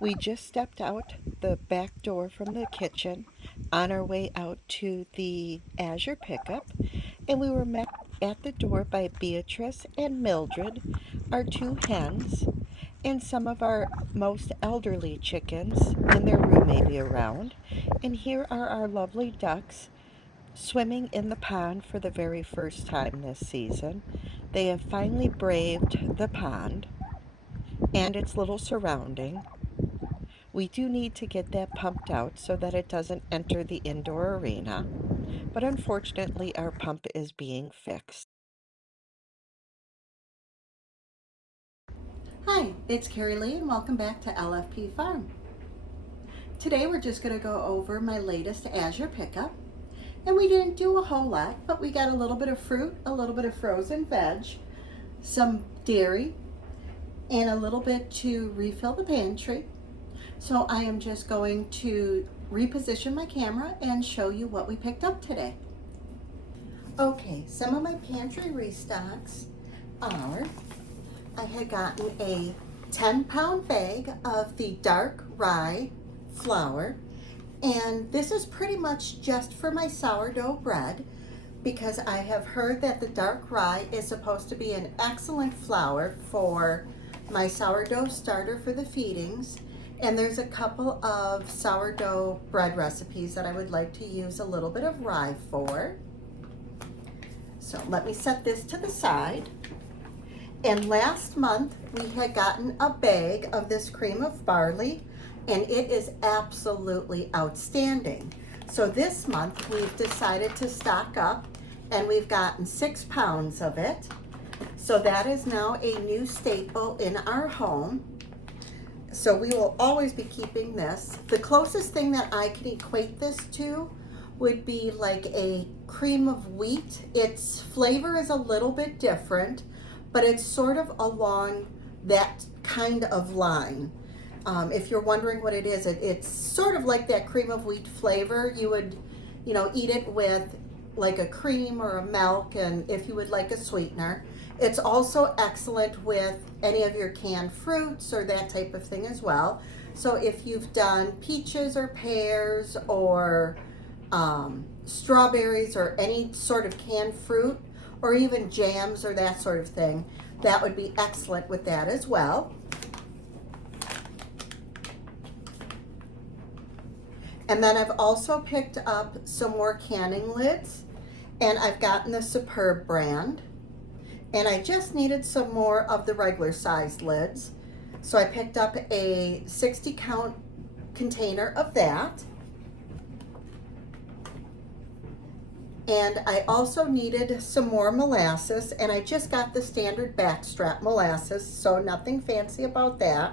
We just stepped out the back door from the kitchen on our way out to the Azure pickup, and we were met at the door by Beatrice and Mildred, our two hens, and some of our most elderly chickens in their room maybe around. And here are our lovely ducks swimming in the pond for the very first time this season. They have finally braved the pond and its little surrounding. We do need to get that pumped out so that it doesn't enter the indoor arena, but unfortunately our pump is being fixed. Hi, it's Carrie Lee and welcome back to LFP Farm. Today we're just going to go over my latest Azure pickup. And we didn't do a whole lot, but we got a little bit of fruit, a little bit of frozen veg, some dairy, and a little bit to refill the pantry. So I am just going to reposition my camera and show you what we picked up today. Okay, some of my pantry restocks are I had gotten a 10-pound bag of the dark rye flour, and this is pretty much just for my sourdough bread because I have heard that the dark rye is supposed to be an excellent flour for my sourdough starter for the feedings, and there's a couple of sourdough bread recipes that I would like to use a little bit of rye for. So let me set this to the side. And last month we had gotten a bag of this cream of barley, and it is absolutely outstanding. So this month we've decided to stock up, and we've gotten 6 pounds of it. So that is now a new staple in our home. So we will always be keeping this. The closest thing that I can equate this to would be like a cream of wheat. Its flavor is a little bit different, but it's sort of along that kind of line. If you're wondering what it is, it's sort of like that cream of wheat flavor. You would, eat it with like a cream or a milk, and if you would like a sweetener. It's also excellent with any of your canned fruits or that type of thing as well. So if you've done peaches or pears or strawberries or any sort of canned fruit, or even jams or that sort of thing, that would be excellent with that as well. And then I've also picked up some more canning lids, and I've gotten the Superb brand. And I just needed some more of the regular sized lids. So I picked up a 60 count container of that. And I also needed some more molasses, and I just got the standard backstrap molasses, so nothing fancy about that.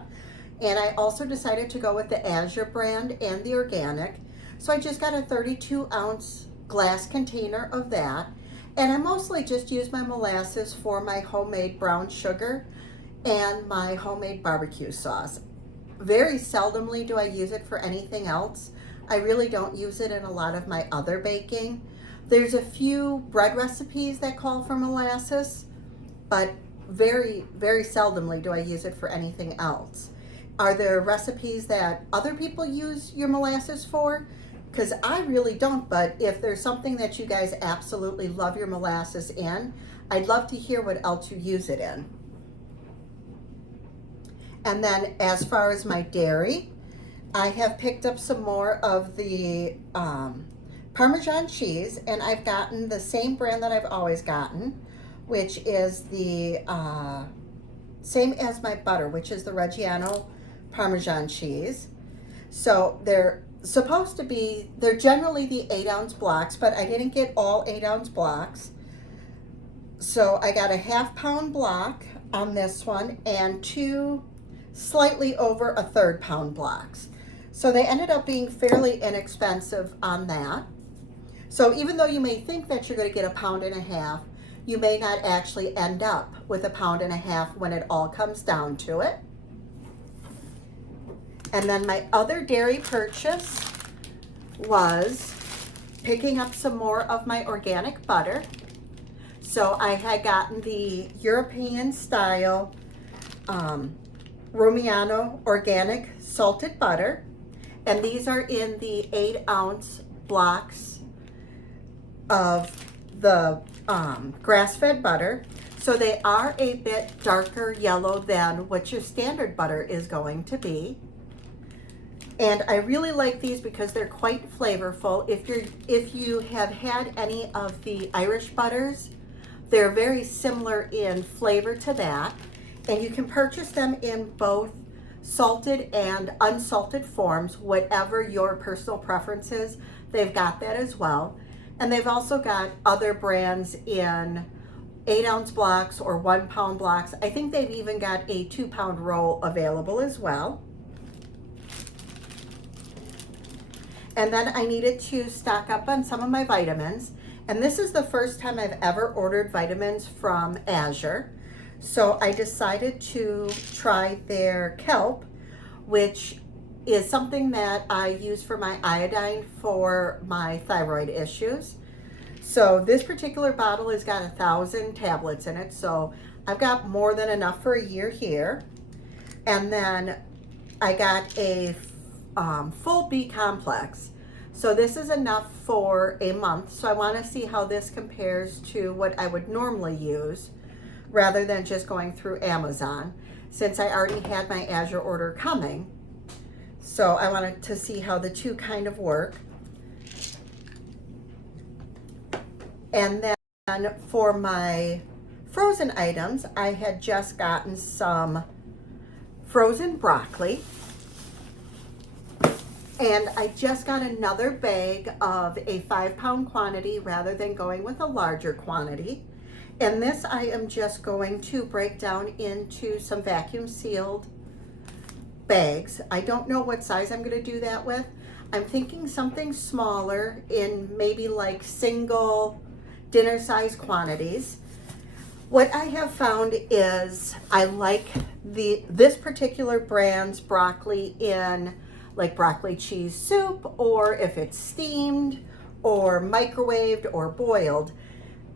And I also decided to go with the Azure brand and the organic. So I just got a 32-ounce glass container of that. And I mostly just use my molasses for my homemade brown sugar and my homemade barbecue sauce. Very seldomly do I use it for anything else. I really don't use it in a lot of my other baking. There's a few bread recipes that call for molasses, but very, very seldomly do I use it for anything else. Are there recipes that other people use your molasses for? Because I really don't, but if there's something that you guys absolutely love your molasses in, I'd love to hear what else you use it in. And then as far as my dairy, I have picked up some more of the Parmesan cheese, and I've gotten the same brand that I've always gotten, which is the same as my butter, which is the Reggiano Parmesan cheese. So they're generally the 8-ounce blocks, but I didn't get all 8-ounce blocks. So I got a half-pound block on this one and 2 slightly over a 1/3 pound blocks. So they ended up being fairly inexpensive on that. So even though you may think that you're going to get 1.5 pounds, you may not actually end up with 1.5 pounds when it all comes down to it. And then my other dairy purchase was picking up some more of my organic butter. So I had gotten the European style Romiano organic salted butter, and these are in the 8-ounce blocks of the grass-fed butter. So they are a bit darker yellow than what your standard butter is going to be. And I really like these because they're quite flavorful. If you have had any of the Irish butters, they're very similar in flavor to that. And you can purchase them in both salted and unsalted forms, whatever your personal preference is. They've got that as well. And they've also got other brands in 8-ounce blocks or 1-pound blocks. I think they've even got a 2-pound roll available as well. And then I needed to stock up on some of my vitamins. And this is the first time I've ever ordered vitamins from Azure. So I decided to try their kelp, which is something that I use for my iodine for my thyroid issues. So this particular bottle has got 1,000 tablets in it. So I've got more than enough for a year here. And then I got a full B complex. So this is enough for a month. So I want to see how this compares to what I would normally use rather than just going through Amazon, since I already had my Azure order coming. So I wanted to see how the two kind of work. And then for my frozen items, I had just gotten some frozen broccoli. And I just got another bag of a 5-pound quantity rather than going with a larger quantity. And this I am just going to break down into some vacuum sealed bags. I don't know what size I'm going to do that with. I'm thinking something smaller in maybe like single dinner size quantities. What I have found is I like this particular brand's broccoli in like broccoli cheese soup, or if it's steamed or microwaved or boiled.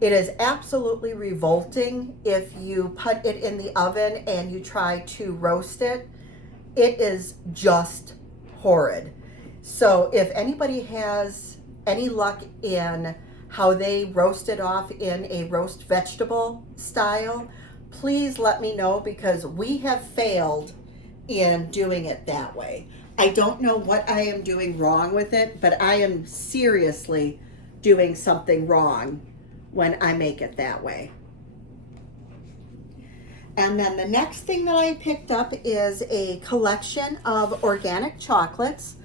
It is absolutely revolting if you put it in the oven and you try to roast it. It is just horrid. So if anybody has any luck in how they roast it off in a roast vegetable style, please let me know, because we have failed in doing it that way. I don't know what I am doing wrong with it, but I am seriously doing something wrong when I make it that way. And then the next thing that I picked up is a collection of organic chocolates,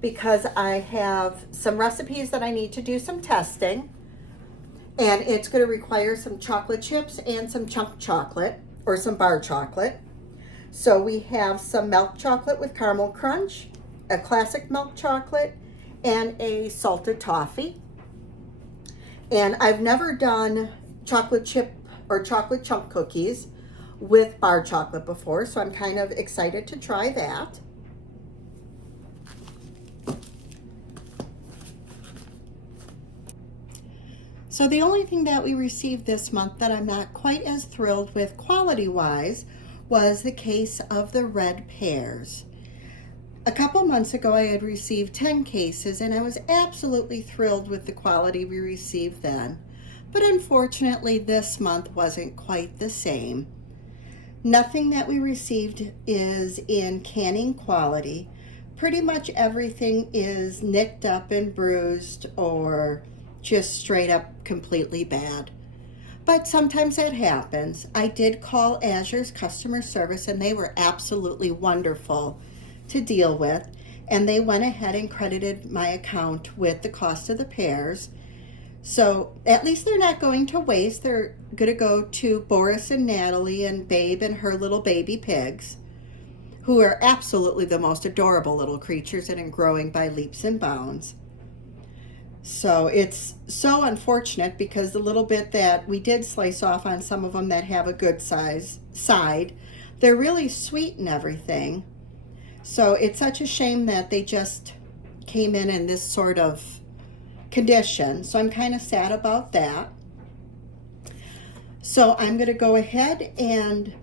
because I have some recipes that I need to do some testing, and it's going to require some chocolate chips and some chunk chocolate or some bar chocolate. So we have some milk chocolate with caramel crunch, a classic milk chocolate, and a salted toffee. And I've never done chocolate chip or chocolate chunk cookies with bar chocolate before, so I'm kind of excited to try that. So the only thing that we received this month that I'm not quite as thrilled with quality-wise was the case of the red pears. A couple months ago I had received 10 cases and I was absolutely thrilled with the quality we received then. But unfortunately this month wasn't quite the same. Nothing that we received is in canning quality. Pretty much everything is nicked up and bruised or just straight up completely bad. But sometimes that happens. I did call Azure's customer service and they were absolutely wonderful to deal with. And they went ahead and credited my account with the cost of the pears. So at least they're not going to waste. They're going to go to Boris and Natalie and Babe and her little baby pigs, who are absolutely the most adorable little creatures and are growing by leaps and bounds. So it's so unfortunate because the little bit that we did slice off on some of them that have a good size side, they're really sweet and everything. So it's such a shame that they just came in this sort of condition. So I'm kind of sad about that. So I'm going to go ahead and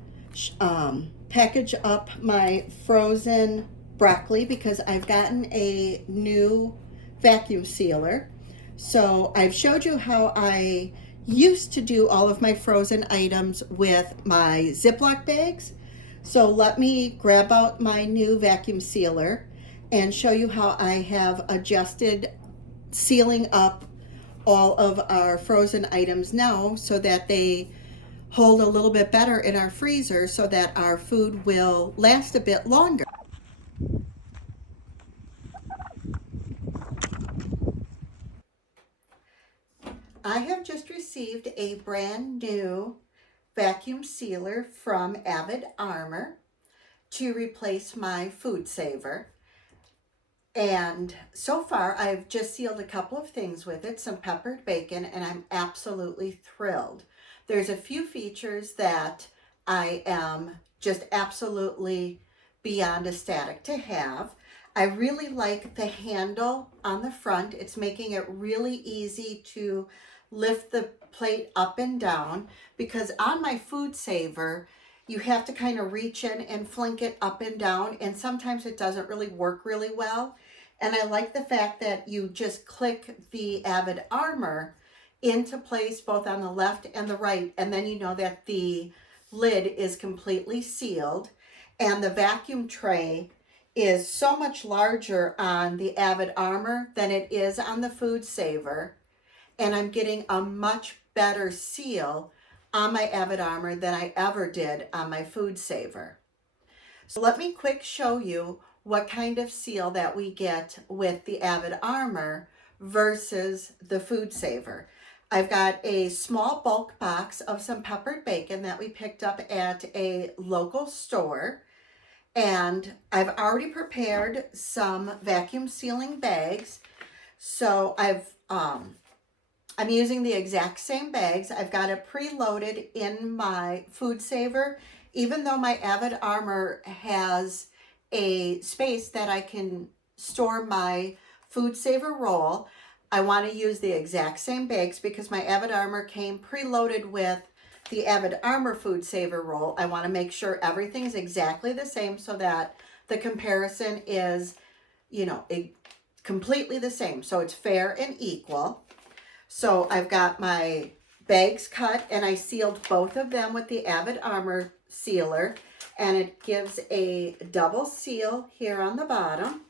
package up my frozen broccoli because I've gotten a new vacuum sealer. So I've showed you how I used to do all of my frozen items with my Ziploc bags. So let me grab out my new vacuum sealer and show you how I have adjusted sealing up all of our frozen items now so that they hold a little bit better in our freezer so that our food will last a bit longer. I have just received a brand new vacuum sealer from Avid Armor to replace my Foodsaver. And so far, I've just sealed a couple of things with it, some peppered bacon, and I'm absolutely thrilled. There's a few features that I am just absolutely beyond ecstatic to have. I really like the handle on the front. It's making it really easy to lift the plate up and down because on my Foodsaver, you have to kind of reach in and flink it up and down, and sometimes it doesn't really work really well. And I like the fact that you just click the Avid Armor into place both on the left and the right, and then you know that the lid is completely sealed. And the vacuum tray is so much larger on the Avid Armor than it is on the Foodsaver. And I'm getting a much better seal on my Avid Armor than I ever did on my Foodsaver. So let me quick show you what kind of seal that we get with the Avid Armor versus the Foodsaver. I've got a small bulk box of some peppered bacon that we picked up at a local store. And I've already prepared some vacuum sealing bags. So I'm using the exact same bags. I've got it preloaded in my Foodsaver, even though my Avid Armor has a space that I can store my Foodsaver roll. I want to use the exact same bags because my Avid Armor came preloaded with the Avid Armor Foodsaver roll. I want to make sure everything's exactly the same so that the comparison is, completely the same. So it's fair and equal. So I've got my bags cut and I sealed both of them with the Avid Armor sealer, and it gives a double seal here on the bottom.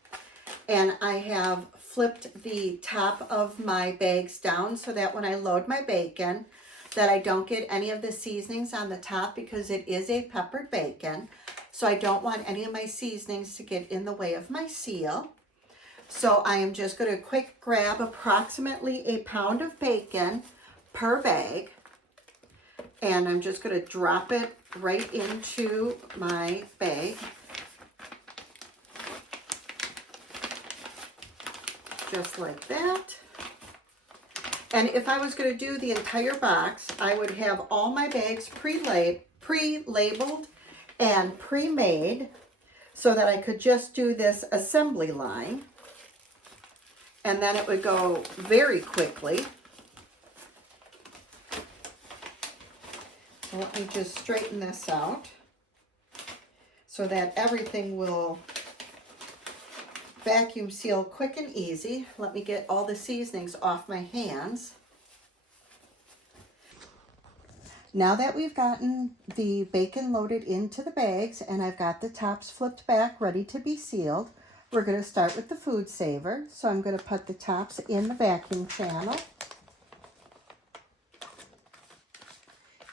And I have flipped the top of my bags down so that when I load my bacon that I don't get any of the seasonings on the top because it is a peppered bacon. So I don't want any of my seasonings to get in the way of my seal. So I am just going to quick grab approximately a pound of bacon per bag. And I'm just going to drop it right into my bag. Just like that. And if I was going to do the entire box, I would have all my bags pre-labeled and pre-made so that I could just do this assembly line. And then it would go very quickly. So let me just straighten this out so that everything will vacuum seal quick and easy. Let me get all the seasonings off my hands. Now that we've gotten the bacon loaded into the bags and I've got the tops flipped back ready to be sealed, we're going to start with the Foodsaver. So I'm going to put the tops in the vacuum channel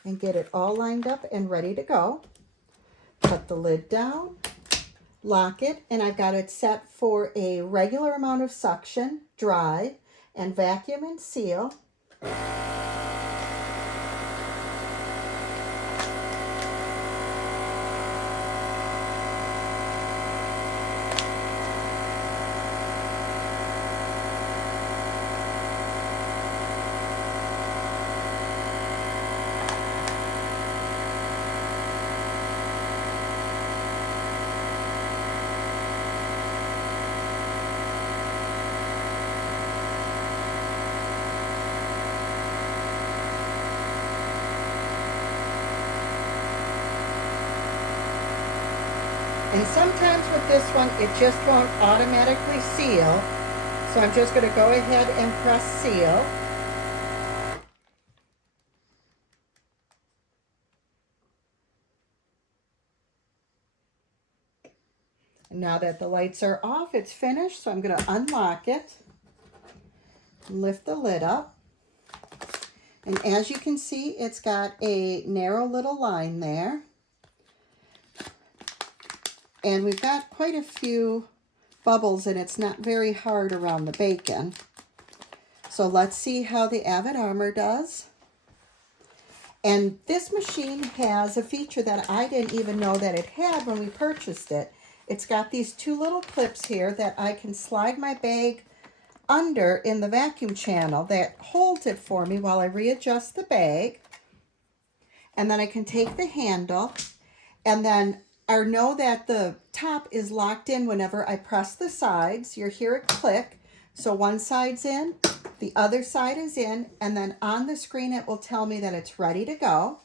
and get it all lined up and ready to go. Put the lid down, lock it, and I've got it set for a regular amount of suction, dry, and vacuum and seal. And sometimes with this one, it just won't automatically seal. So I'm just going to go ahead and press seal. And now that the lights are off, it's finished. So I'm going to unlock it, lift the lid up. And as you can see, it's got a narrow little line there. And we've got quite a few bubbles, and it's not very hard around the bacon. So let's see how the Avid Armor does. And this machine has a feature that I didn't even know that it had when we purchased it. It's got these two little clips here that I can slide my bag under in the vacuum channel that holds it for me while I readjust the bag. And then I can take the handle, and then I know that the top is locked in whenever I press the sides. You'll hear it click. So one side's in, the other side is in, and then on the screen it will tell me that it's ready to go.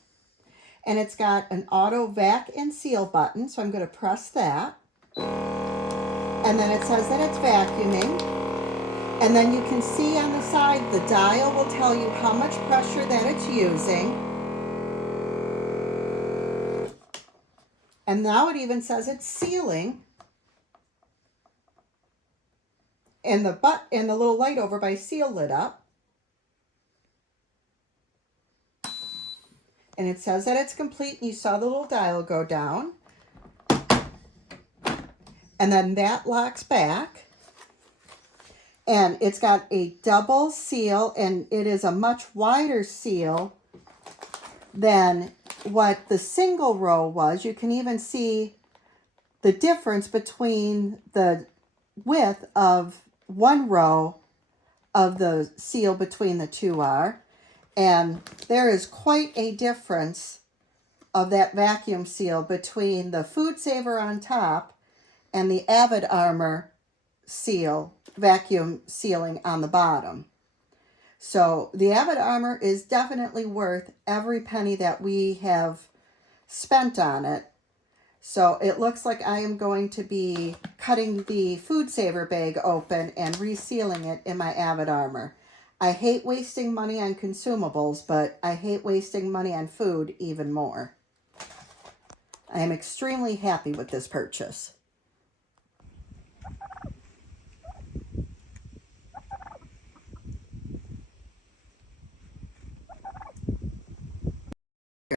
And it's got an auto vac and seal button, so I'm going to press that. And then it says that it's vacuuming. And then you can see on the side, the dial will tell you how much pressure that it's using. And now it even says it's sealing. And the little light over by seal lit up. And it says that it's complete. And you saw the little dial go down. And then that locks back. And it's got a double seal, and it is a much wider seal than what the single row was. You can even see the difference between the width of one row of the seal between the two are. And there is quite a difference of that vacuum seal between the Foodsaver on top and the Avid Armor seal, vacuum sealing on the bottom. So the Avid Armor is definitely worth every penny that we have spent on it. So it looks like I am going to be cutting the Foodsaver bag open and resealing it in my Avid Armor. I hate wasting money on consumables, but I hate wasting money on food even more. I am extremely happy with this purchase.